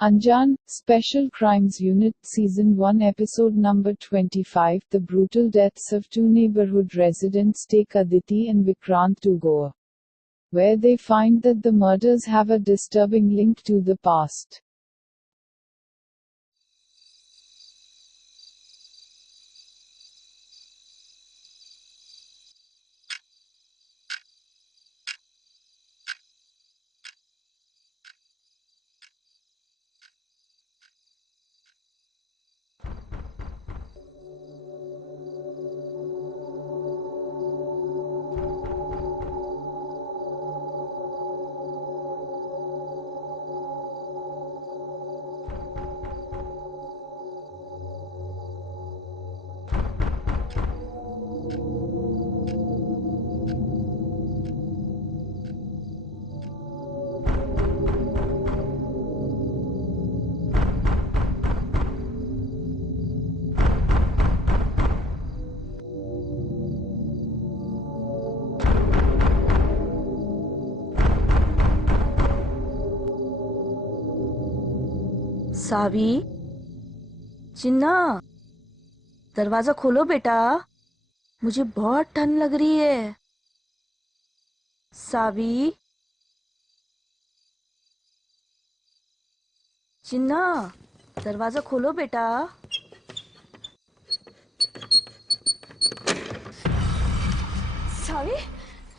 Anjan, Special Crimes Unit, Season 1, Episode number 25. The brutal deaths of two neighborhood residents take Aditi and Vikrant to Goa, where they find that the murders have a disturbing link to the past. सावी, चिन्ना, दरवाजा खोलो बेटा, मुझे बहुत ठंड लग रही है। सावी, चिन्ना, दरवाजा खोलो बेटा। सावी,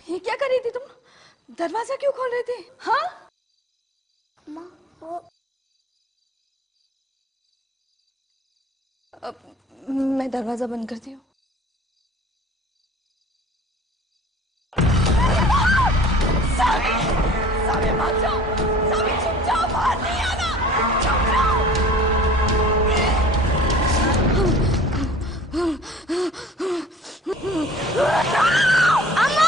ये क्या कर रही थी तुम? दरवाजा क्यों खोल रही थी? हाँ? माँ, वो मैं दरवाजा बंद करती हूँ। सावी, सावी भाग जाओ, सावी छुप जाओ, बाहर नहीं आना, छुप जाओ। अम्मा!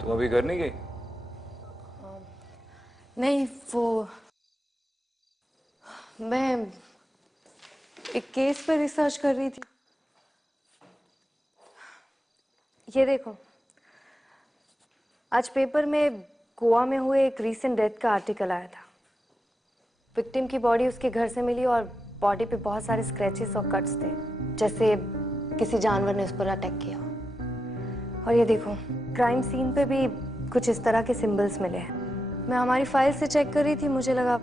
तुम अभी घर नहीं गई? नहीं, वो मैं एक केस पे रिसर्च कर रही थी। ये देखो, आज पेपर में गोवा में हुए एक रीसेंट डेथ का आर्टिकल आया था। विक्टिम की बॉडी उसके घर से मिली और बॉडी पे बहुत सारे स्क्रैचेस और कट्स थे, जैसे किसी जानवर ने उस पर अटैक किया। और ये देखो, क्राइम सीन पे भी कुछ इस तरह के सिंबल्स मिले हैं। मैं हमारी फाइल से चेक कर रही थी, मुझे लगा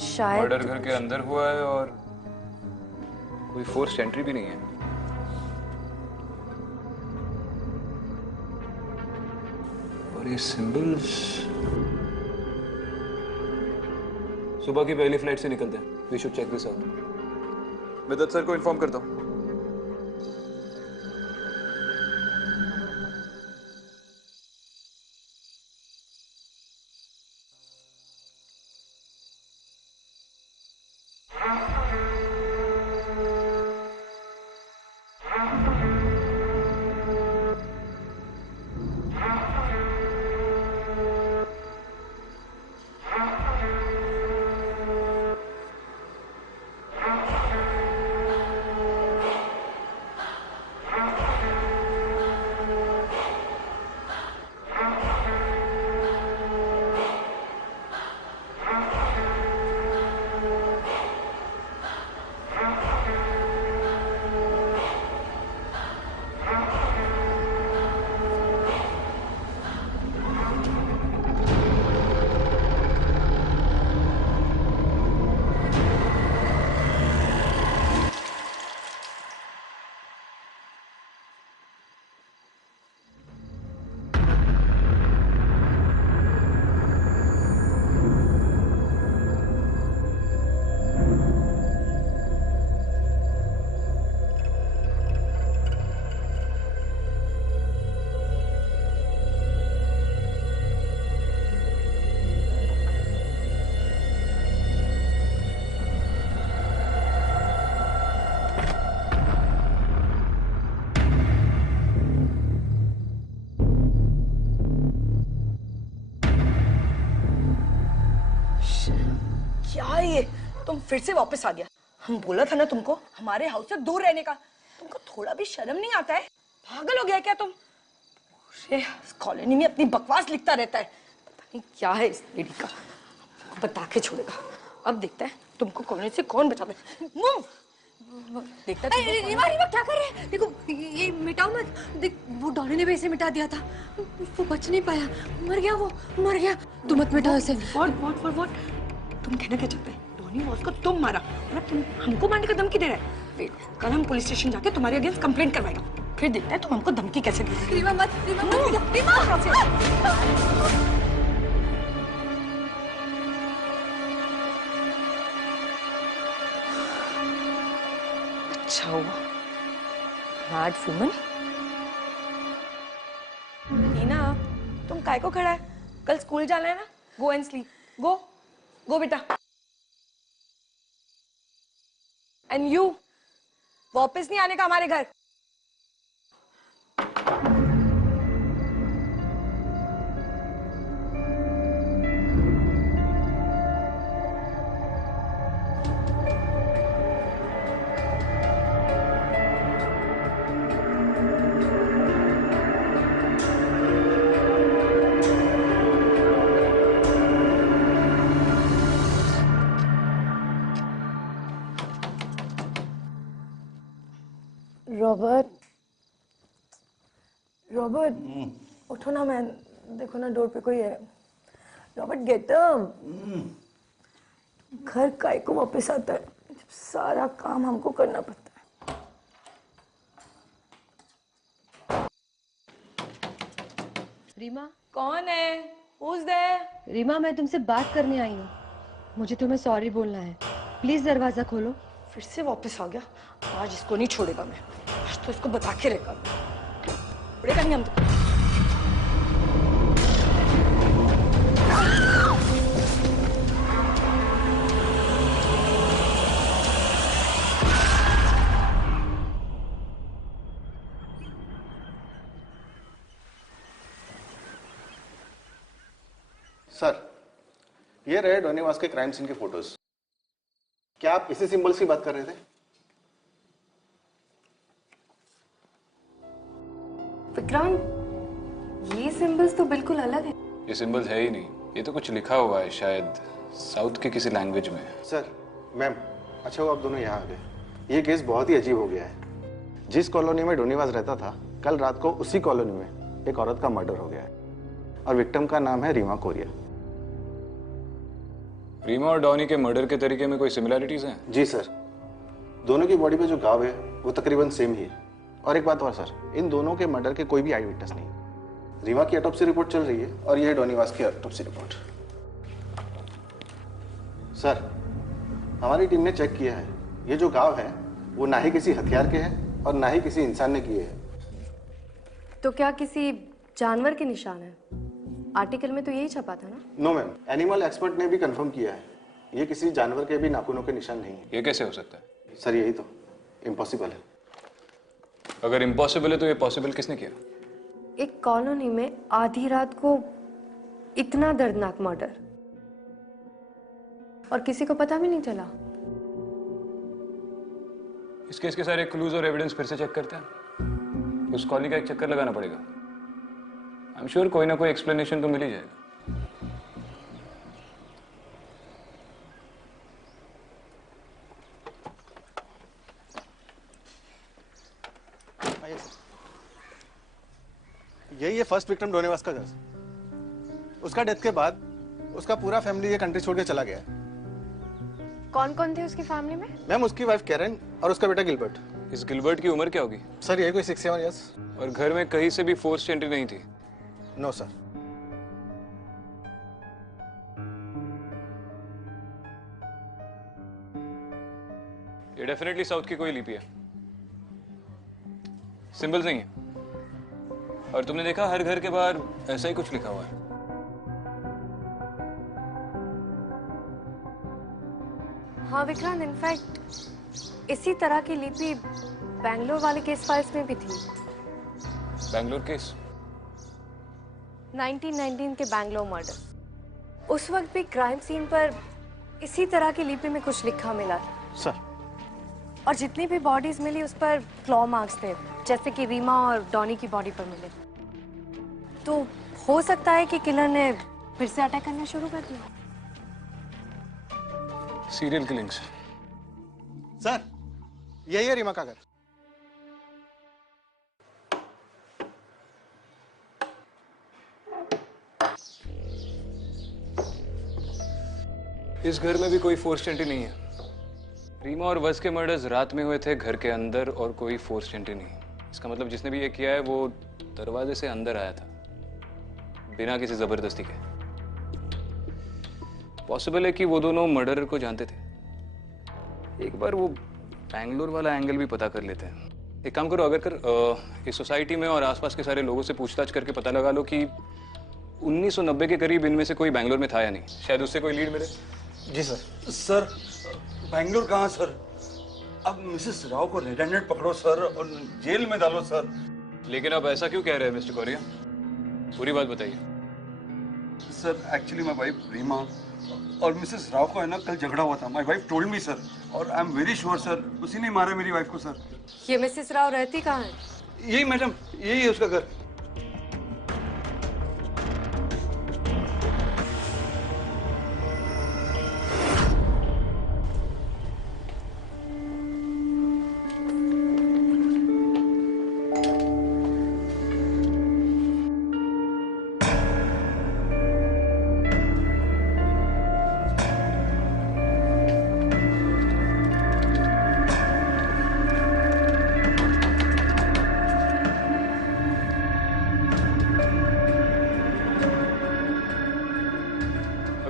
शायद मर्डर घर के अंदर हुआ है और कोई फोर्स्ड एंट्री भी नहीं है। और ये सिंबल्स सुबह की पहली फ्लाइट से निकलते हैं। We should check this out. मैं दत्त सर को इन्फॉर्म करता हूँ। क्या ये, तुम फिर से वापस आ गया। हम बोला था ना तुमको हमारे हाउस से दूर रहने का। तुमको थोड़ा भी शर्म नहीं आता है? पागल हो गया क्या तुम? इस कॉलोनी में अपनी बकवास लिखता रहता है। पता नहीं क्या है इस लेडी का, बता के छोड़ेगा। अब देखता है तुमको कॉलोनी से कौन बचाता है। मूव! देखता है रीमा क्या कर रहे हैं? देखो ये मिटाओ मत। देख वो डॉनी ने भी इसे मिटा दिया था, वो बच नहीं पाया, मर गया, वो मर गया। तुम मत मिटाओ इसे। व्हाट तुम कहना क्या चाहते हैं? डॉनी बॉस को तुम मारा और अब तुम हमको मारने का धमकी दे रहा है। वेट, कल हम पुलिस स्टेशन जाके तुम्हारे अगेंस्ट कंप्लेंट करवाएगा, फिर देखता है तुम हमको धमकी कैसे देते हो। रीमा मत, रीमा। अच्छा हुआ मैड वुमन। नीना, तुम काय को खड़ा है? कल स्कूल जाना है ना? Go and sleep. गो बेटा। एंड यू वापस नहीं आने का हमारे घर। रॉबर्ट, उठो ना मैन। देखो ना डोर पे कोई है। Robert get up. घर काय को वापस आता है जब सारा काम हमको करना पड़ता है। रीमा, कौन है? Who's there? रीमा मैं तुमसे बात करने आई हूँ। मुझे तुम्हें सॉरी बोलना है। प्लीज दरवाजा खोलो। फिर से वापस आ गया। आज इसको नहीं छोड़ेगा मैं। आज तो इसको बता के रहेगा। उड़ेगा नहीं हम तो। सर, ये रहे डोनीवास के क्राइम सीन के फोटोज। क्या आप इसी सिंबल्स की बात कर रहे थे? विक्रांत, ये सिंबल्स तो बिल्कुल अलग है। ये सिंबल्स है ही नहीं, ये तो कुछ लिखा हुआ है, शायद साउथ के किसी लैंग्वेज में। सर, मैम, अच्छा हुआ आप दोनों यहाँ आ गए। ये केस बहुत ही अजीब हो गया है। जिस कॉलोनी में डोनीवास रहता था, कल रात को उसी कॉलोनी में एक औरत का मर्डर हो गया है और विक्टिम का नाम है रीमा कोरिया। रीमा और डॉनी के मर्डर के तरीके में कोई सिमिलैरिटीज हैं? जी सर, दोनों की बॉडी पे जो घाव है वो तकरीबन सेम ही है। और एक बात और सर, इन दोनों के मर्डर के कोई भी आई विटनेस नहीं। रीमा की ऑटोप्सी रिपोर्ट चल रही है और यह डोनीवास की ऑटोप्सी रिपोर्ट। सर, हमारी टीम ने चेक किया है, ये जो घाव है वो ना ही किसी हथियार के हैं और ना ही किसी इंसान ने किए हैं। तो क्या किसी जानवर के निशान है? आर्टिकल में तो यही छपा था ना? नो मैम, एनिमल एक्सपर्ट ने भी कंफर्म किया है, ये किसी जानवर के भी नाखूनों के निशान नहीं है। ये कैसे हो सकता है? सर, यही तो इम्पॉसिबल है। अगर इम्पॉसिबल है तो ये पॉसिबल किसने किया? एक कॉलोनी में आधी रात को इतना दर्दनाक मर्डर और किसी को पता भी नहीं चला। इस केस के सारे क्लूज और एविडेंस फिर से चेक करते हैं। उस कॉलोनी का एक चक्कर लगाना पड़ेगा। आई एम श्योर कोई ना कोई एक्सप्लेनेशन तो मिल ही जाएगा। यही है फर्स्ट विक्टिम डोनीवास का घर। उसका डेथ के बाद उसका पूरा फैमिली ये कंट्री छोड़ के चला गया है। कौन कौन थे उसकी फैमिली में? मैम, उसकी वाइफ कैरन और उसका बेटा गिलबर्ट। इस गिलबर्ट की उम्र क्या होगी? सर, यही कोई 6-7 इयर्स। और घर में कहीं से भी फोर्स एंट्री नहीं थी? No sir. ये डेफिनेटली साउथ की कोई लिपि है, सिंबल्स नहीं है। और तुमने देखा हर घर के बाहर ऐसा ही कुछ लिखा हुआ है। हाँ विक्रांत, इनफैक्ट इसी तरह की लिपि बैंगलोर वाले केस फाइल्स में भी थी। बैंगलोर केस? 1919 के बैंगलोर मर्डर। उस वक्त भी क्राइम सीन पर इसी तरह की लिपि में कुछ लिखा मिला था। सर, और जितनी भी बॉडीज मिली उस पर क्लॉ मार्क्स थे, जैसे कि रीमा और डॉनी की बॉडी पर मिले। तो हो सकता है कि किलर ने फिर से अटैक करना शुरू कर दिया। Serial killings. सर, यही है रीमा का घर। इस घर में भी कोई फोर्स एंट्री नहीं है। रीमा और वस के मर्डर्स रात में हुए थे घर के अंदर और कोई फोर्स एंट्री नहीं। इसका मतलब जिसने भी ये किया है वो दरवाजे से अंदर आया था बिना किसी जबरदस्ती के। पॉसिबल है कि वो दोनों मर्डरर को जानते थे। एक बार वो बैंगलोर वाला एंगल भी पता कर लेते हैं। एक काम करो, अगर इस सोसाइटी में और आसपास के सारे लोगों से पूछताछ करके पता लगा लो कि 1990 के करीब इनमें से कोई बैंगलोर में था या नहीं। शायद उससे कोई लीड मिले। जी सर। सर, बैंगलोर कहाँ सर? अब मिसेस राव को रेड हैंडेड पकड़ो सर और जेल में डालो सर। लेकिन आप ऐसा क्यों कह रहे हैं मिस्टर कोरिया? पूरी बात बताइए। Sir, actually my wife Reema और मिसेस राव को है ना कल झगड़ा हुआ था। My wife told me sir, और I am very sure sir उसी ने मारा मेरी वाइफ को सर। ये मिसेस राव रहती कहाँ है? यही मैडम, यही है उसका घर।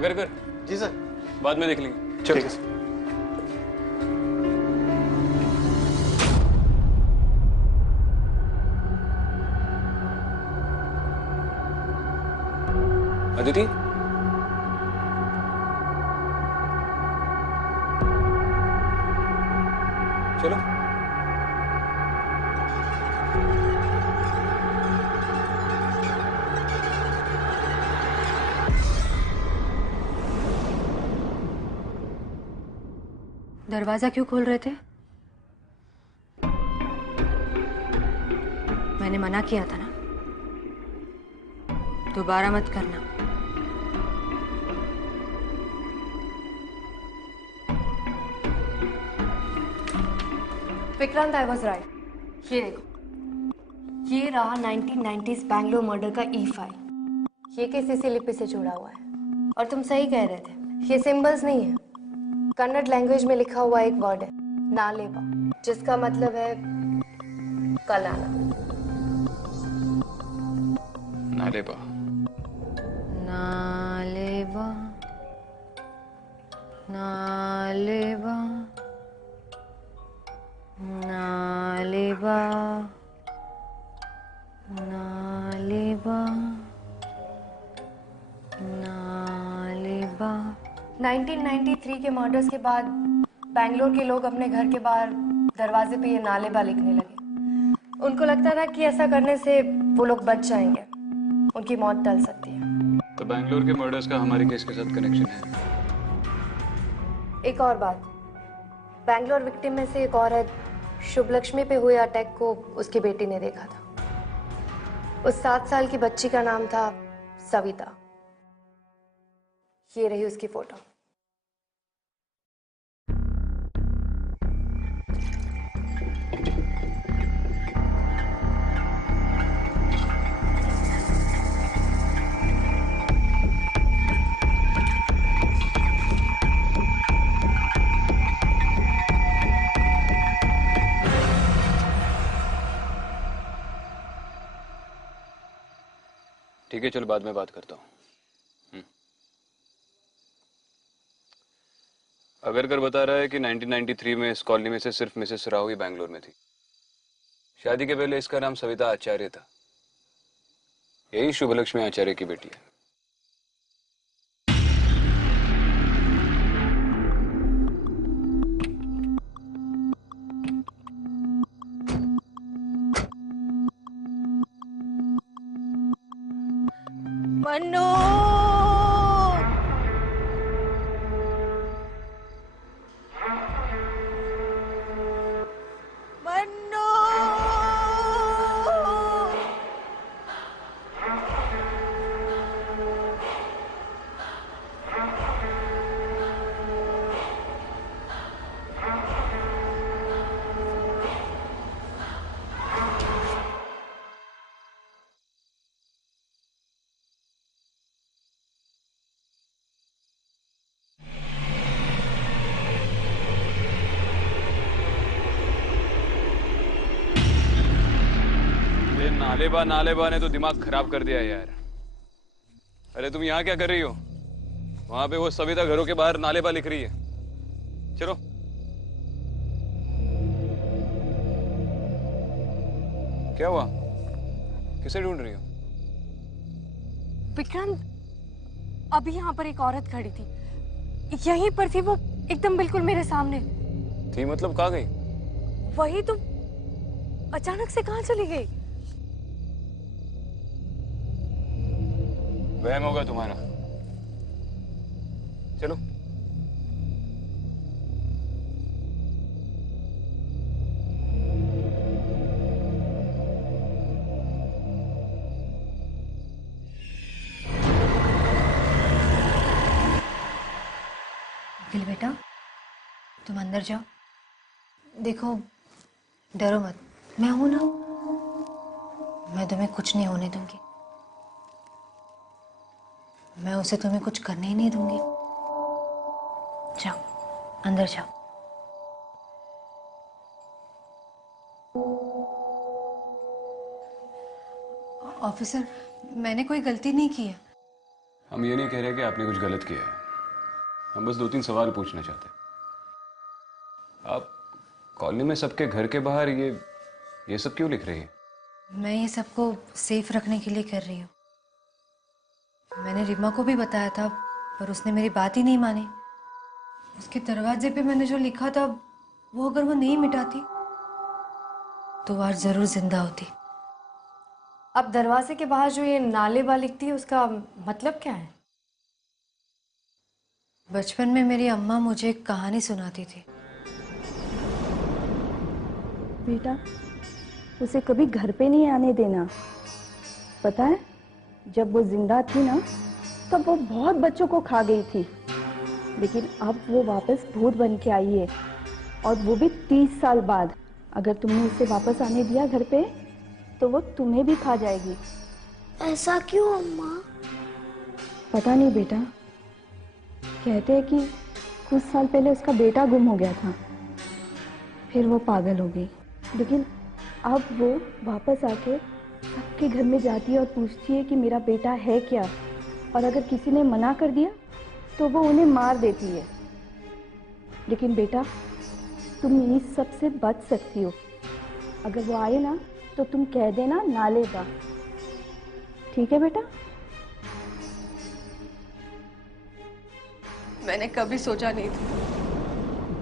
अगर जी सर। बाद में देख लेंगे। ठीक है सर। अदिति, चलो। दरवाजा क्यों खोल रहे थे? मैंने मना किया था ना, दोबारा मत करना। Vikrant, I was right. ये देखो, ये रहा 1990s बैंगलोर मर्डर का ई फाइल। ये केस इसी लिपि से जुड़ा हुआ है। और तुम सही कह रहे थे, ये सिंबल्स नहीं है, कन्नड़ लैंग्वेज में लिखा हुआ एक वर्ड है, नालेबा, जिसका मतलब है कल आना। नालेबा। नालेबा, नालेबा, नालेबा, नालेबा, नालेबा। 1993 के मर्डर्स के बाद बैंगलोर के लोग अपने घर के बाहर दरवाजे पे ये नालेबा लिखने लगे। उनको लगता था कि ऐसा करने से वो लोग बच जाएंगे, उनकी मौत टल सकती है। तो बैंगलोर के मर्डर्स का हमारे केस के साथ कनेक्शन है। एक और बात, बैंगलोर विक्टिम में से एक औरत शुभलक्ष्मी पे हुए अटैक को उसकी बेटी ने देखा था। उस 7 साल की बच्ची का नाम था सविता। ये रही उसकी फोटो। ठीक है, चलो बाद में बात करता हूँ। अगर बता रहा है कि 1993 में इस कॉलोनी में से सिर्फ मिसेस राव ही बैंगलोर में थी। शादी के पहले इसका नाम सविता आचार्य था। यही शुभलक्ष्मी आचार्य की बेटी है। मन्नू, नालेबा ने तो दिमाग खराब कर दिया यार। अरे तुम यहाँ क्या कर रही हो? वहां पे वो सविता घरों के बाहर नालेबा लिख रही है। चलो। क्या हुआ? किसे ढूंढ रही हो? विक्रांत, अभी यहाँ पर एक औरत खड़ी थी, यहीं पर थी वो, एकदम बिल्कुल मेरे सामने थी मतलब कहाँ गई? वही तो, अचानक से कहाँ चली गई? वहम होगा तुम्हारा। चलो। अखिल बेटा, तुम अंदर जाओ। देखो, डरो मत, मैं हूं ना, मैं तुम्हें कुछ नहीं होने दूंगी। मैं उसे तुम्हें कुछ करने ही नहीं दूंगी। जाओ, अंदर जाओ। ऑफिसर, मैंने कोई गलती नहीं की है। हम ये नहीं कह रहे कि आपने कुछ गलत किया है, हम बस 2-3 सवाल पूछना चाहते हैं। आप कॉलोनी में सबके घर के बाहर ये सब क्यों लिख रही है? मैं ये सबको सेफ रखने के लिए कर रही हूँ। मैंने रीमा को भी बताया था, पर उसने मेरी बात ही नहीं मानी। उसके दरवाजे पे मैंने जो लिखा था, वो अगर वो नहीं मिटाती तो वो आज जरूर जिंदा होती। अब दरवाजे के बाहर जो ये नालेबा लिखती है, उसका मतलब क्या है? बचपन में मेरी अम्मा मुझे एक कहानी सुनाती थी। बेटा, उसे कभी घर पे नहीं आने देना। पता है, जब वो जिंदा थी ना, तब वो बहुत बच्चों को खा गई थी, लेकिन अब वो वापस भूत बन के आई है, और वो भी 30 साल बाद। अगर तुमने उसे वापस आने दिया घर पे, तो वो तुम्हें भी खा जाएगी। ऐसा क्यों अम्मा? पता नहीं बेटा, कहते हैं कि कुछ साल पहले उसका बेटा गुम हो गया था, फिर वो पागल हो गई, लेकिन अब वो वापस आके सबके घर में जाती है और पूछती है कि मेरा बेटा है क्या, और अगर किसी ने मना कर दिया तो वो उन्हें मार देती है। लेकिन बेटा, तुम इस सब से बच सकती हो। अगर वो आए ना, तो तुम कह देना नालेबा, ठीक है बेटा? मैंने कभी सोचा नहीं था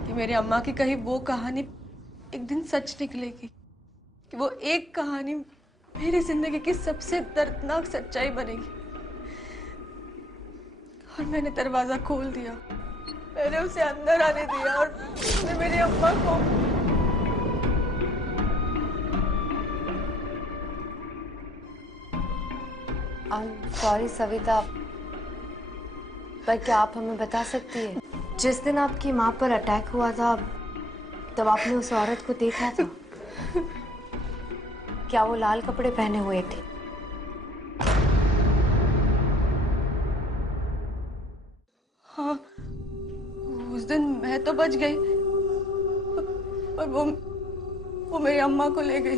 कि मेरी अम्मा की कही वो कहानी एक दिन सच निकलेगी, कि वो एक कहानी मेरी जिंदगी की सबसे दर्दनाक सच्चाई बनेगी। और मैंने दरवाजा खोल दिया, मैंने उसे अंदर आने दिया, और उसने मेरी अम्मा को। सॉरी सविता, पर क्या आप हमें बता सकती है, जिस दिन आपकी माँ पर अटैक हुआ था, तब आपने उस औरत को देखा था? क्या वो लाल कपड़े पहने हुए थी? हाँ, उस दिन मैं तो बच गई, पर वो मेरी अम्मा को ले गई।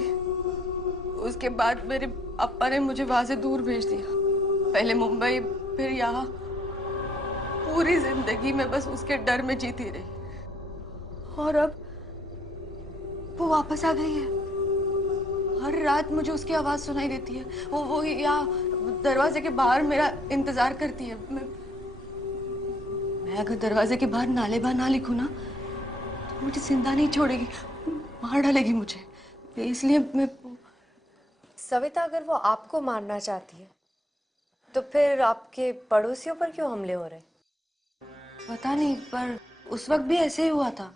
उसके बाद मेरे अप्पा ने मुझे वहां से दूर भेज दिया, पहले मुंबई, फिर यहाँ। पूरी जिंदगी में बस उसके डर में जीती रही, और अब वो वापस आ गई है। हर रात मुझे उसकी आवाज सुनाई देती है। वो यहाँ दरवाजे के बाहर मेरा इंतजार करती है। मैं अगर दरवाजे के बाहर नालेबा ना लिखूं ना, तो मुझे जिंदा नहीं छोड़ेगी, मार डालेगी मुझे। इसलिए मैं। सविता, अगर वो आपको मारना चाहती है, तो फिर आपके पड़ोसियों पर क्यों हमले हो रहे? पता नहीं, पर उस वक्त भी ऐसे ही हुआ था।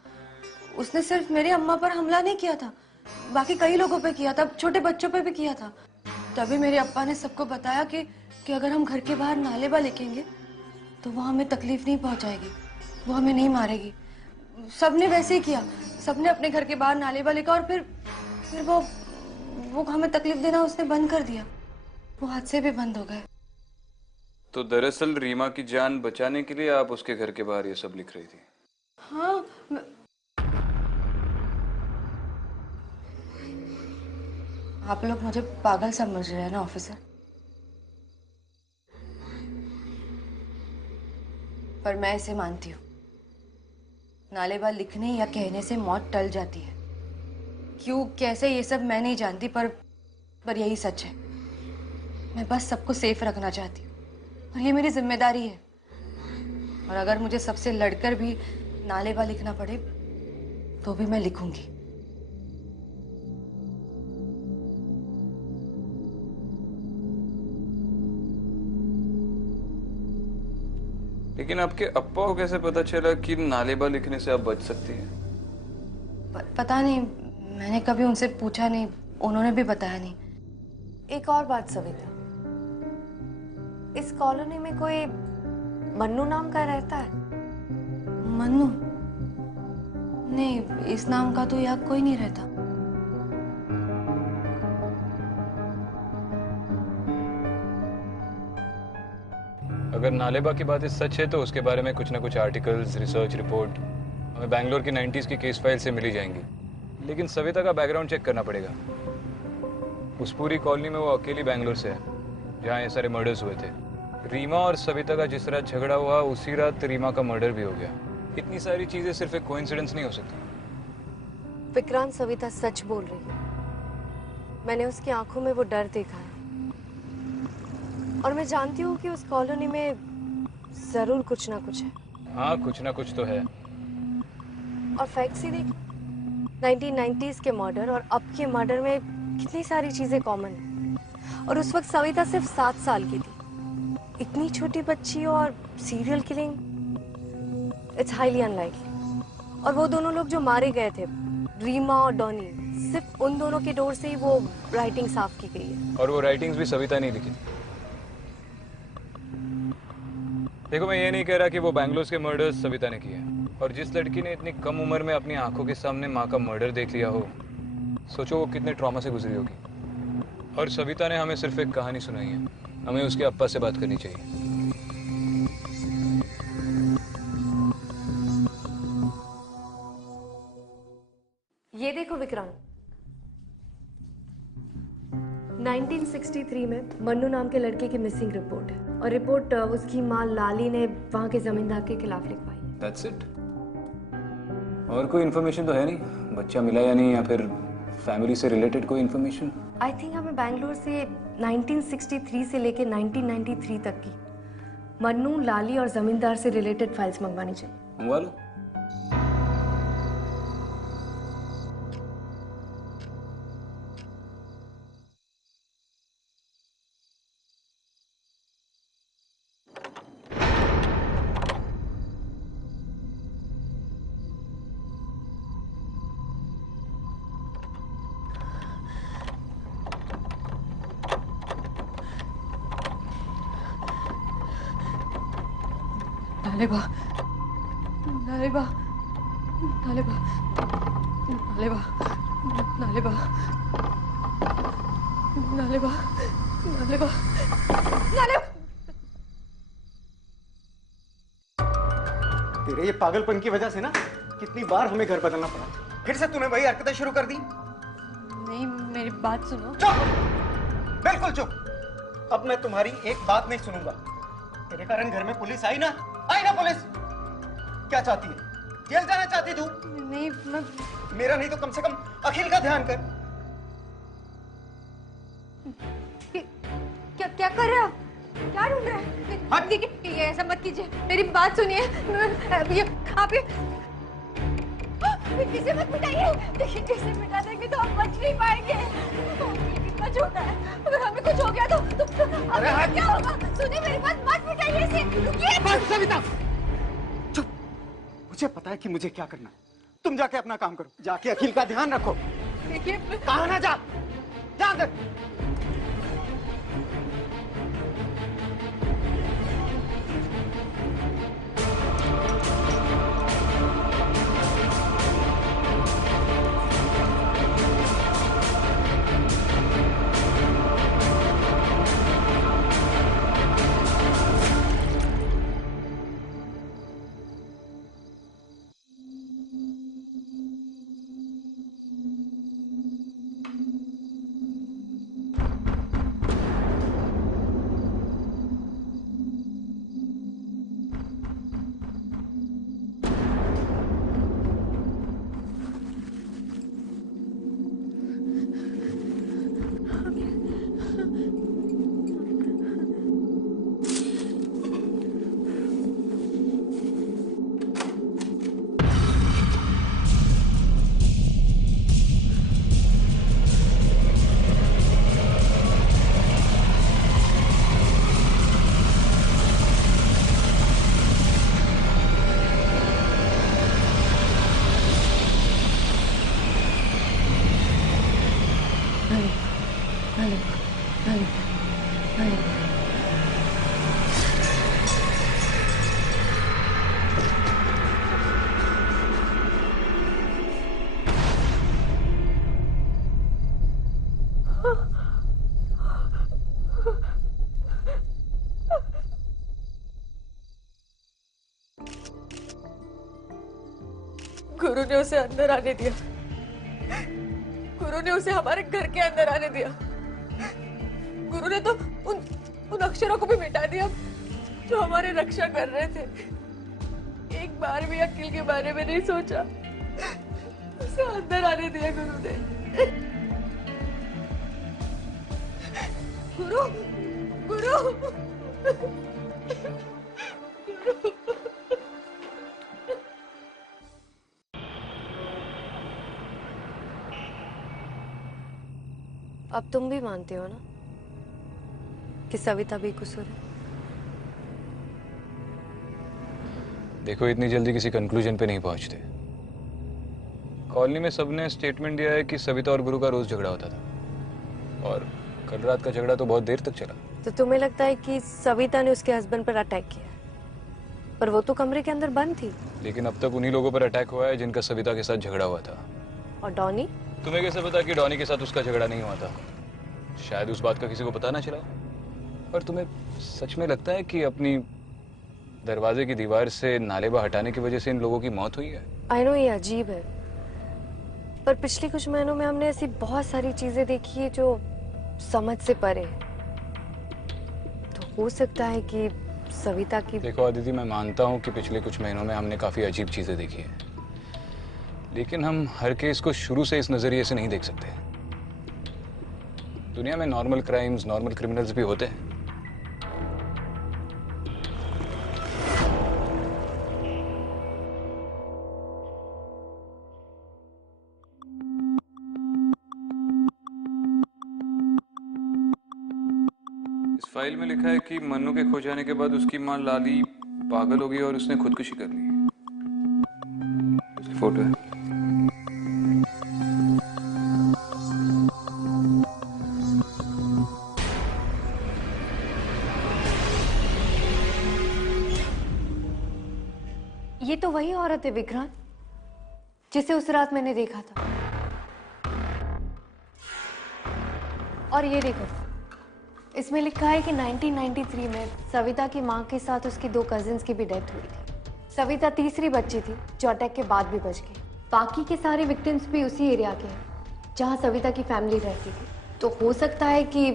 उसने सिर्फ मेरी अम्मा पर हमला नहीं किया था, बाकी कई लोगों पे किया था, छोटे बच्चों पे भी किया था। तभी मेरे अप्पा ने सबको बताया कि अगर हम घर के बाहर नालेबा लिखेंगे तो वो हमें तकलीफ नहीं पहुंचाएगी, वो हमें नहीं मारेगी। सबने वैसे ही किया, सबने अपने घर के बाहर नालेबा लिखा, और फिर वो हमें तकलीफ देना उसने बंद कर दिया। वो हादसे भी बंद हो गए। तो दरअसल रीमा की जान बचाने के लिए आप उसके घर के बाहर ये सब लिख रही थी? हाँ, आप लोग मुझे पागल समझ रहे हैं ना ऑफिसर? पर मैं इसे मानती हूँ। नालेबा लिखने या कहने से मौत टल जाती है। क्यों कैसे ये सब मैं नहीं जानती, पर यही सच है। मैं बस सबको सेफ रखना चाहती हूँ और ये मेरी जिम्मेदारी है। और अगर मुझे सबसे लड़कर भी नालेबा लिखना पड़े तो भी मैं लिखूंगी। लेकिन आपके अप्पा को कैसे पता चला कि नालेबा लिखने से आप बच सकती हैं? पता नहीं, मैंने कभी उनसे पूछा नहीं, उन्होंने भी बताया नहीं। एक और बात सविता, इस कॉलोनी में कोई मन्नू नाम का रहता है? मन्नू? नहीं, इस नाम का तो यहाँ कोई नहीं रहता। अगर नालेबा की बात सच है तो उसके बारे में कुछ ना कुछ आर्टिकल्स, रिसर्च रिपोर्ट हमें बैंगलोर की 90s की केस फाइल से मिली जाएंगी। लेकिन सविता का बैकग्राउंड चेक करना पड़ेगा। उस पूरी कॉलोनी में वो अकेली बैंगलोर से है जहाँ ये सारे मर्डर्स हुए थे। रीमा और सविता का जिस रात झगड़ा हुआ उसी रात रीमा का मर्डर भी हो गया। इतनी सारी चीजें सिर्फ एक कोइंसिडेंस नहीं हो सकती। विक्रांत, सविता सच बोल रही है। मैंने उसकी आंखों में वो डर देखा है और मैं जानती हूँ कि उस कॉलोनी में जरूर कुछ ना कुछ है। हाँ, कुछ ना कुछ तो है। और फैक्ट्स ही देख, 1990s के मर्डर और अब के मर्डर में कितनी सारी चीजें कॉमन है। और उस वक्त सविता सिर्फ 7 साल की थी। इतनी छोटी बच्ची और serial killing, it's highly unlikely. और वो दोनों लोग जो मारे गए थे, रीमा और डॉनी, सिर्फ उन दोनों के डोर से ही वो राइटिंग साफ की गई है। और वो राइटिंग्स भी सविता नहीं लिखी। देखो, मैं ये नहीं कह रहा कि वो बैंगलोर के मर्डर्स सविता ने किए। और जिस लड़की ने इतनी कम उम्र में अपनी आंखों के सामने माँ का मर्डर देख लिया हो, सोचो वो कितने ट्रॉमा से गुजरी होगी। और सविता ने हमें सिर्फ एक कहानी सुनाई है। हमें उसके अप्पा से बात करनी चाहिए। ये देखो विक्रांत, 1963 में मन्नू नाम के लड़के की मिसिंग रिपोर्ट है और रिपोर्ट उसकी माँ लाली ने वहां के जमींदार के खिलाफ लिखवाई। That's it? और कोई इन्फॉर्मेशन तो है नहीं? बच्चा मिला या नहीं, या फिर फैमिली से रिलेटेड कोई इन्फॉर्मेशन? आई थिंक हमें बैंगलोर से 1963 से लेके 1993 तक की मन्नू, लाली और जमींदार से रिलेटेड फाइल्स मंगवानी चाहिए। मंगवा लो। नालेबा, नालेबा, नालेबा, नालेबा, नालेबा, नालेबा, नालेबा, नालेबा। तेरे ये पागलपन की वजह से ना कितनी बार हमें घर बदलना पड़ा। फिर से तूने वही हरकतें शुरू कर दी। नहीं, मेरी बात सुनो। चुप, बिल्कुल चुप। अब मैं तुम्हारी एक बात नहीं सुनूंगा। तेरे कारण घर में पुलिस आई ना पुलिस। क्या चाहती है? जेल जाना चाहती तू? नहीं, मैं मेरा नहीं तो कम से कम अखिल का ध्यान कर। क्या कर रहे हो? क्या ढूंढ रहे हैं? देखिए, ये ऐसा मत कीजिए, मेरी बात सुनिए। आप इसे मत मिटाइए। देखिए, इसे मिटा देंगे तो हम बच नहीं पाएंगे। कितना छोटा है, अगर हमें कुछ हो गया तो अरे हाँ, क्या होगा? सुनिए मेरी बात, मत मिटाइए इसे। रुकिए। बस सविता, चुप। मुझे पता है कि मुझे क्या करना है। तुम जाके अपना काम करो। जाके अखिल का ध्यान रखो। देखिए, कहा ना जा अंदर। गुरु ने उसे अंदर आने दिया। गुरु ने उसे हमारे घर के अंदर आने दिया। गुरु ने तो उन अक्षरों को भी मिटा दिया जो हमारी रक्षा कर रहे थे। एक बार भी अखिल के बारे में नहीं सोचा। उसे अंदर आने दिया गुरु ने। गुरु, गुरु, गुरु। अब तुम भी मानते हो ना कि सविता बेकसूर है? देखो, इतनी जल्दी किसी कंक्लूजन पे नहीं पहुंचते। कॉलोनी में सबने स्टेटमेंट दिया है कि सविता और गुरु का रोज झगड़ा होता था, और कल रात का झगड़ा तो बहुत देर तक चला। तो तुम्हें लगता है कि सविता ने उसके हस्बैंड पर अटैक किया? पर वो तो कमरे के अंदर बंद थी। लेकिन अब तक उन्हीं लोगों पर अटैक हुआ है जिनका सविता के साथ झगड़ा हुआ था। और डॉनी? तुम्हें कैसे पता कि डॉनी के साथ उसका झगड़ा नहीं हुआ था? शायद उस बात का किसी को पता ना चला। और तुम्हें सच में लगता है कि अपनी दरवाजे की दीवार से नालेबा हटाने की वजह से इन लोगों की मौत हुई है? आई नो ये अजीब है, पर पिछले कुछ महीनों में हमने ऐसी बहुत सारी चीजें देखी है जो समझ से परे है। तो हो सकता है कि सविता की... देखो अदिति, मैं मानता हूँ कि पिछले कुछ महीनों में हमने काफी अजीब चीजें देखी है, लेकिन हम हर केस को शुरू से इस नजरिए से नहीं देख सकते। दुनिया में नॉर्मल क्राइम्स, नॉर्मल क्रिमिनल्स भी होते हैं। इस फाइल में लिखा है कि मन्नू के खो जाने के बाद उसकी मां लाली पागल हो गई और उसने खुदकुशी कर ली। उसकी फोटो है। ये तो वही औरत है विक्रांत, जिसे उस रात मैंने देखा था। और ये देखो, इसमें लिखा है कि 1993 में सविता की मां के साथ उसकी 2 कजिन्स की भी डेथ हुई थी। सविता तीसरी बच्ची थी जो अटैक के बाद भी बच गई। बाकी के सारे विक्टिम्स भी उसी एरिया के हैं जहां सविता की फैमिली रहती थी। तो हो सकता है कि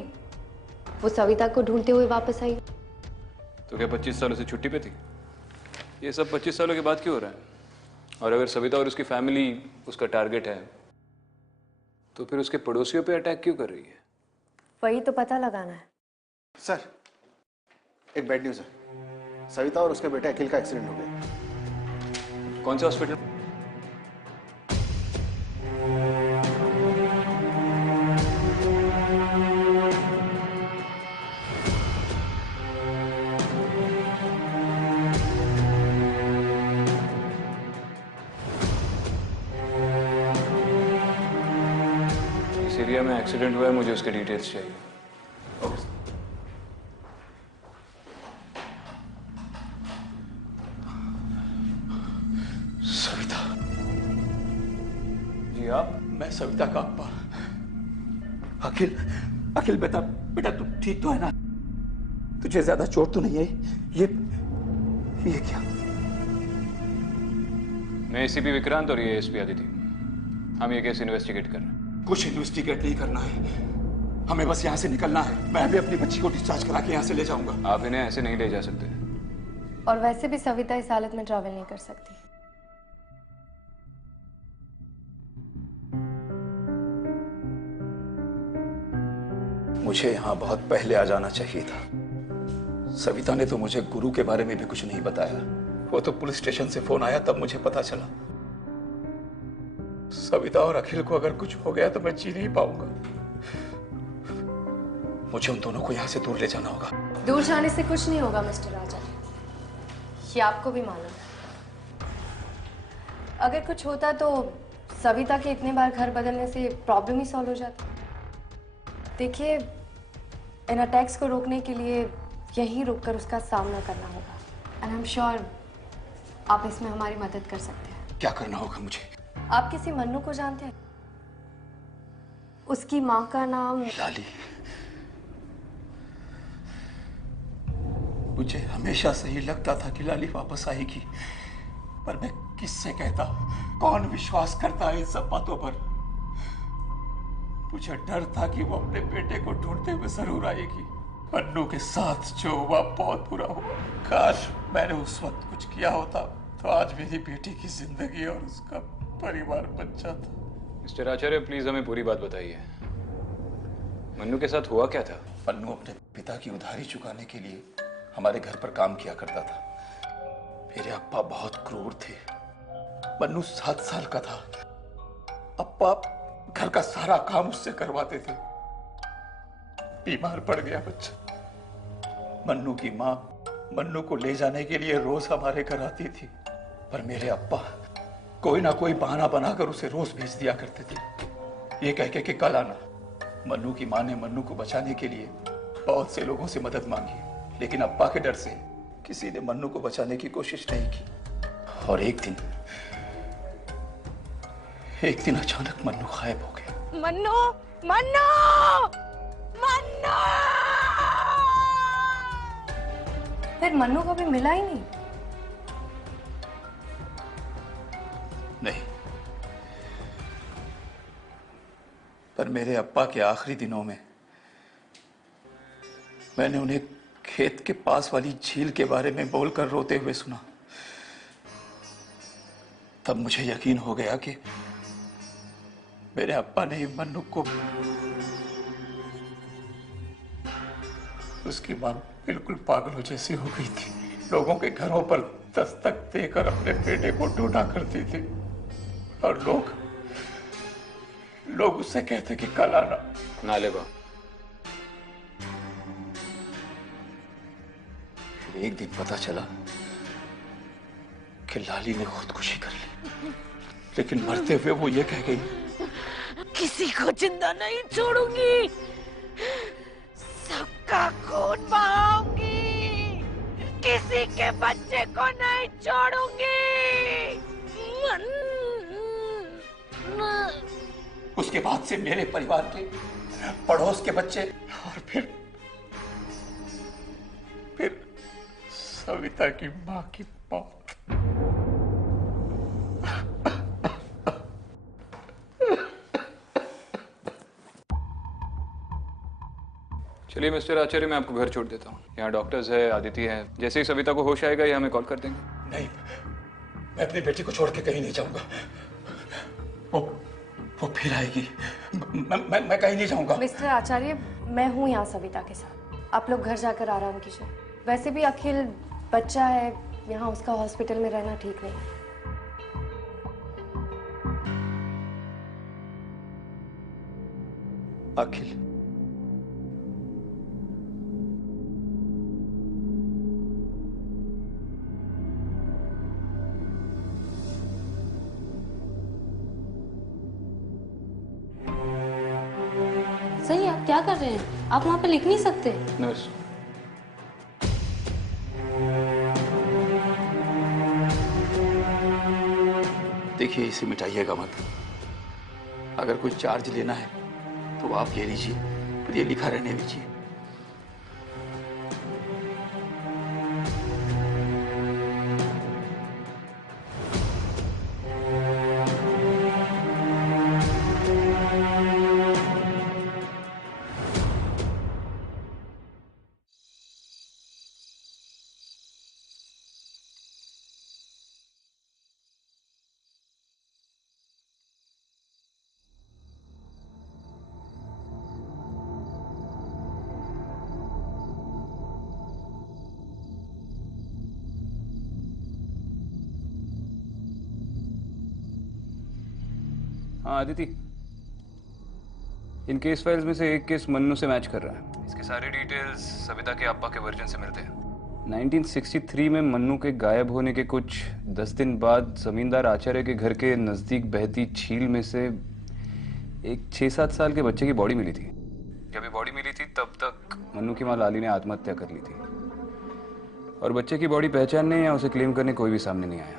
वो सविता को ढूंढते हुए वापस आई। तो क्या 25 सालों से छुट्टी पे थी? ये सब 25 सालों के बाद क्यों हो रहा है? और अगर सविता और उसकी फैमिली उसका टारगेट है, तो फिर उसके पड़ोसियों पे अटैक क्यों कर रही है? वही तो पता लगाना है। सर, एक बैड न्यूज़ है। सविता और उसके बेटे अखिल का एक्सीडेंट हो गया। कौन सा हॉस्पिटल? इस एरिया में एक्सीडेंट हुआ है, मुझे उसके डिटेल्स चाहिए। सविता। जी आप? मैं सविता का अप्पा। अखिल, अखिल बेटा, बेटा तू ठीक तो है ना? तुझे ज्यादा चोट तो नहीं है? ये क्या? मैं एसीपी विक्रांत और ये एसपी अदिति। हम ये केस इन्वेस्टिगेट कर रहे हैं। कुछ इन्वेस्टिगेट नहीं करना है, हमें बस यहाँ से निकलना है। मैं भी अपनी बच्ची को डिस्चार्ज करा के यहाँ से ले जाऊंगा। आप इन्हें ऐसे नहीं ले जा सकते। और वैसे भी सविता इस हालत में ट्रैवल नहीं कर सकती। मुझे यहाँ बहुत पहले आ जाना चाहिए था। सविता ने तो मुझे गुरु के बारे में भी कुछ नहीं बताया। वो तो पुलिस स्टेशन से फोन आया तब मुझे पता चला। सविता और अखिल को अगर कुछ हो गया तो मैं जी नहीं पाऊंगा। मुझे उन दोनों को यहाँ से दूर ले जाना होगा। दूर जाने से कुछ नहीं होगा मिस्टर राजा, ये आपको भी मालूम है। अगर कुछ होता तो सविता के इतने बार घर बदलने से प्रॉब्लम ही सॉल्व हो जाती। देखिए, इन अटैक्स को रोकने के लिए यहीं रुककर उसका सामना करना होगा। एंड आई एम श्योर आप इसमें हमारी मदद कर सकते हैं। क्या करना होगा मुझे? आप किसी मन्नू को जानते हैं? उसकी माँ का नाम लाली। मुझे हमेशा से ही लगता था कि लाली वापस आएगी, पर मैं किससे कहता? कौन विश्वास करता है इन सब बातों पर? मुझे डर था कि वो अपने बेटे को ढूंढते हुए जरूर आएगी। मन्नू के साथ जो हुआ बहुत बुरा हुआ। काश मैंने उस वक्त कुछ किया होता तो आज मेरी बेटी की जिंदगी और उसका परिवार बच जाता। मिस्टर आचार्य, प्लीज हमें पूरी बात बताइए। मन्नू के साथ हुआ क्या था? मन्नू अपने पिता की उधारी चुकाने के लिए हमारे घर पर काम किया करता था। मेरे अप्पा बहुत क्रूर थे। मन्नू 7 साल का था। अप्पा घर का सारा काम उससे करवाते थे। बीमार पड़ गया बच्चा। मन्नू की माँ मन्नू को ले जाने के लिए रोज हमारे घर आती थी, पर मेरे अप्पा कोई ना कोई बहाना बनाकर उसे रोज भेज दिया करते थे, ये कह के कि कल आना। मन्नू की माँ ने मन्नू को बचाने के लिए बहुत से लोगों से मदद मांगी, लेकिन अप्पा के डर से किसी ने मन्नू को बचाने की कोशिश नहीं की। और एक दिन अचानक मन्नू गायब हो गया। मन्नू, मन्नू, मन्नू! फिर मन्नू कभी मिला ही नहीं? नहीं, पर मेरे अप्पा के आखिरी दिनों में मैंने उन्हें खेत के पास वाली झील के बारे में बोलकर रोते हुए सुना। तब मुझे यकीन हो गया कि मेरे अप्पा ने मन्नू को, उसकी मां बिल्कुल पागलों जैसी हो गई थी। लोगों के घरों पर दस्तक देकर अपने बेटे को ढूंढा करती थी और लोग उससे कहते कि कल आना। ना ले बा। फिर एक दिन पता चला कि लाली ने खुदकुशी कर ली, लेकिन मरते हुए वो ये कह गई, किसी को जिंदा नहीं छोड़ूंगी, सबका खून बहाऊंगी, किसी के बच्चे को नहीं छोड़ूंगी। उसके बाद से मेरे परिवार के, पड़ोस के बच्चे और फिर सविता की मां की मौत। चलिए मिस्टर आचार्य, मैं आपको घर छोड़ देता हूँ। यहाँ डॉक्टर्स है, आदिति है। जैसे ही सविता को होश आएगा ये हमें कॉल कर देंगे। नहीं, मैं अपनी बेटी को छोड़ के कहीं नहीं जाऊंगा। वो फिर आएगी। मैं कहीं नहीं जाऊंगा। मिस्टर आचार्य, मैं हूँ यहाँ सविता के साथ। आप लोग घर जाकर आराम कीजिए। वैसे भी अखिल बच्चा है, यहाँ उसका हॉस्पिटल में रहना ठीक नहीं है। अखिल, सही, आप क्या कर रहे हैं? आप वहाँ पे लिख नहीं सकते? नर्स, देखिए इसे मिटाइएगा मत। अगर कुछ चार्ज लेना है तो आप ले लीजिए, पर ये लिखा रहने दीजिए। हाँ आदिति, इन केस फाइल्स में से एक केस मन्नू से मैच कर रहा है। इसके सारे डिटेल्स सविता के अब्बा के वर्जन से मिलते हैं। 1963 में मन्नू के गायब होने के कुछ 10 दिन बाद जमींदार आचार्य के घर के नज़दीक बहती झील में से एक 6-7 साल के बच्चे की बॉडी मिली थी। जब ये बॉडी मिली थी तब तक मन्नू की माँ लाली ने आत्महत्या कर ली थी और बच्चे की बॉडी पहचानने या उसे क्लेम करने कोई भी सामने नहीं आया।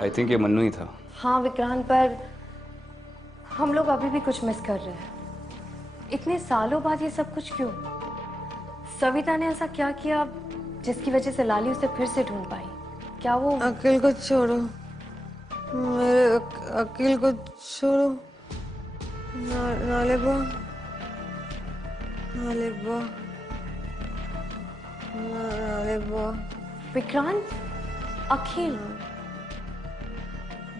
आई थिंक ये मन्नू ही था। हाँ विक्रांत, पर हम लोग अभी भी कुछ मिस कर रहे हैं। इतने सालों बाद ये सब कुछ क्यों? सविता ने ऐसा क्या किया जिसकी वजह से लाली उसे फिर से ढूंढ पाई। क्या वो अकील को छोड़ो, मेरे अकील को छोड़ो। नालेबा, नालेबा, नालेबा। विक्रांत, अखिल,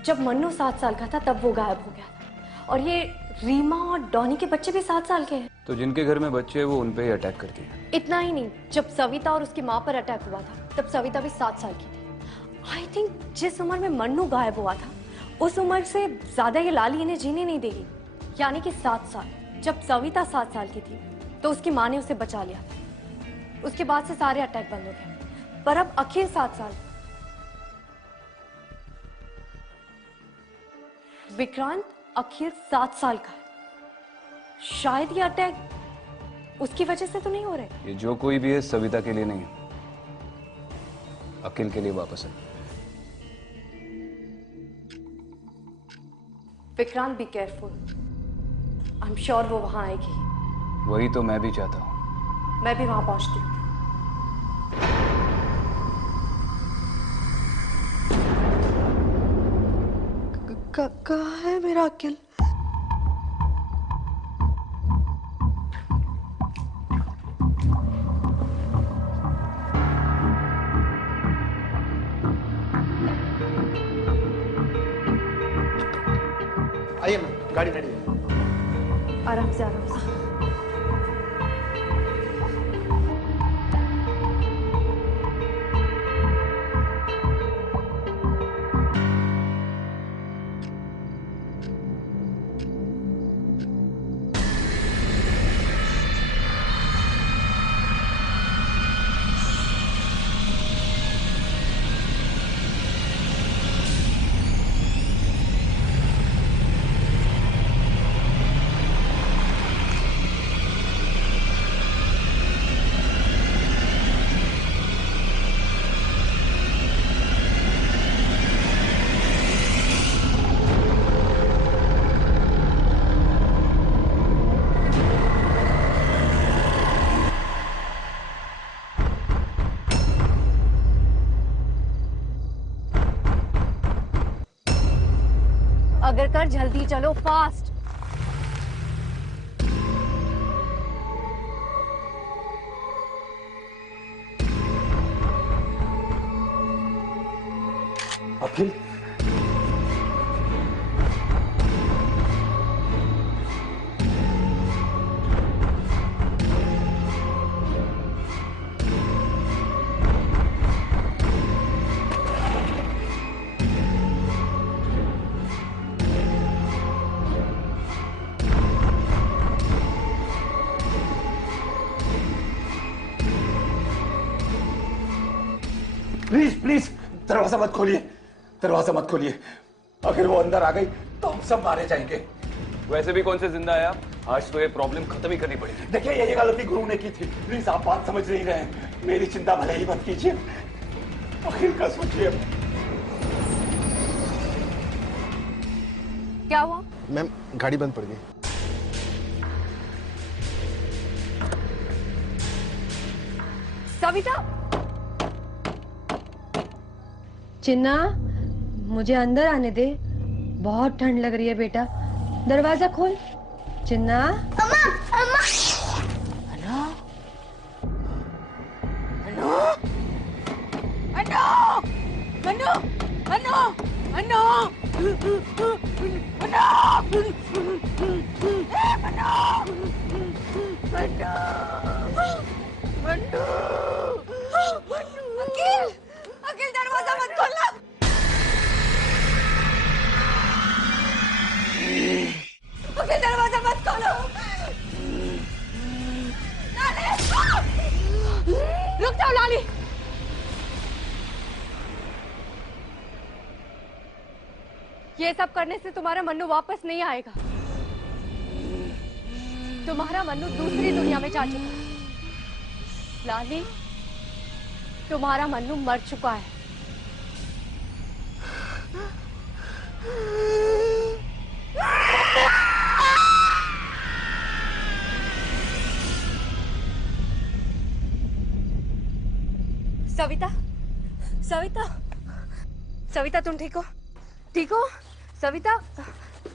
जब मन्नू 7 साल का था तब वो गायब हो गया था, और ये रीमा और डॉनी के बच्चे भी 7 साल के हैं। तो जिनके घर में बच्चे हैं वो उन पे ही अटैक करती है। इतना ही नहीं, जब सविता और उसकी माँ पर अटैक हुआ था तब सविता भी 7 साल की थी। आई थिंक जिस उम्र में मन्नू गायब हुआ था उस उम्र से ज्यादा ये लाली इन्हें जीने नहीं देगी, यानी कि 7 साल। जब सविता 7 साल की थी तो उसकी माँ ने उसे बचा लिया था, उसके बाद से सारे अटैक बंद हो गए। पर अब अखिल 7 साल, विक्रांत अखिल 7 साल का है। शायद ये अटैक उसकी वजह से तो नहीं हो रहे। ये जो कोई भी है सविता के लिए नहीं है, अखिल के लिए वापस है। Vikrant be careful, I am sure वो वहां आएगी। वही तो मैं भी चाहता हूँ। मैं भी वहां पहुंचती हूँ। कहाँ है मेरा अकिल? आइए मैम, गाड़ी रेडी है। आराम से, आराम से। अगर कर जल्दी चलो, फास्ट। अखिल, प्लीज प्लीज दरवाजा मत खोलिए, दरवाजा मत खोलिए। अगर वो अंदर आ गई तो हम सब मारे जाएंगे। वैसे भी कौन से जिंदा है आप? आज तो ये प्रॉब्लम खत्म ही करनी पड़ेगी। देखिए ये गलती गुरु ने की थी, प्लीज आप बात समझ नहीं रहे हैं। मेरी चिंता भले ही मत कीजिए, अखिल का सोचिए। क्या हुआ? मैम गाड़ी बंद पड़ गई। सविता, चिन्ना, मुझे अंदर आने दे, बहुत ठंड लग रही है बेटा। दरवाजा खोल। चिन्ना। अम्मा, अम्मा। अनु, अनु, अनु, अनु, अनु, अनु, अखिल, अखिल दरवाजा मत खोलना। अखिल दरवाजा मत खोलो। रुक जाओ लाली। ये सब करने से तुम्हारा मन्नू वापस नहीं आएगा। तुम्हारा मन्नू दूसरी दुनिया में जा चुका है। लाली, तुम्हारा मन्नू मर चुका है। सविता, सविता, सविता तुम ठीक हो? ठीक हो सविता?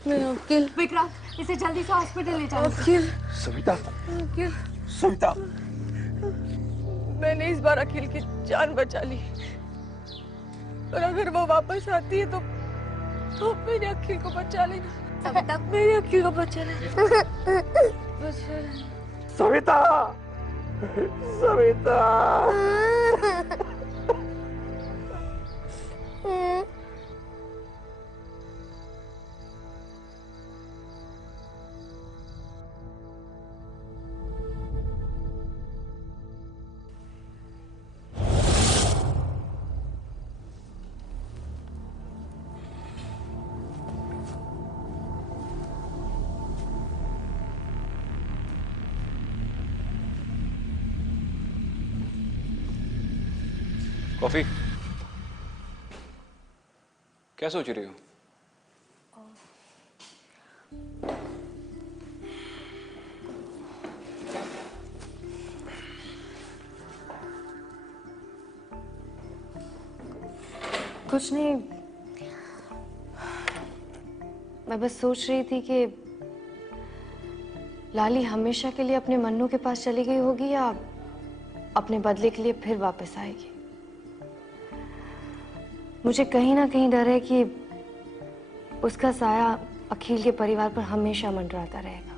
मेरा अंकल। विक्रांत, इसे जल्दी से हॉस्पिटल ले जाओ। अंकल। सविता, अंकल। सविता, मैंने इस बार अखिल की जान बचा ली, और अगर वो वापस आती है तो मेरे अखिल को बचा लेना। सविता, मेरे अखिल को बचा लेना। सविता, सविता। कॉफी? क्या सोच रही हो? कुछ नहीं, मैं बस सोच रही थी कि लाली हमेशा के लिए अपने मन्नू के पास चली गई होगी या अपने बदले के लिए फिर वापस आएगी। मुझे कहीं ना कहीं डर है कि उसका साया अखिल के परिवार पर हमेशा मंडराता रहेगा।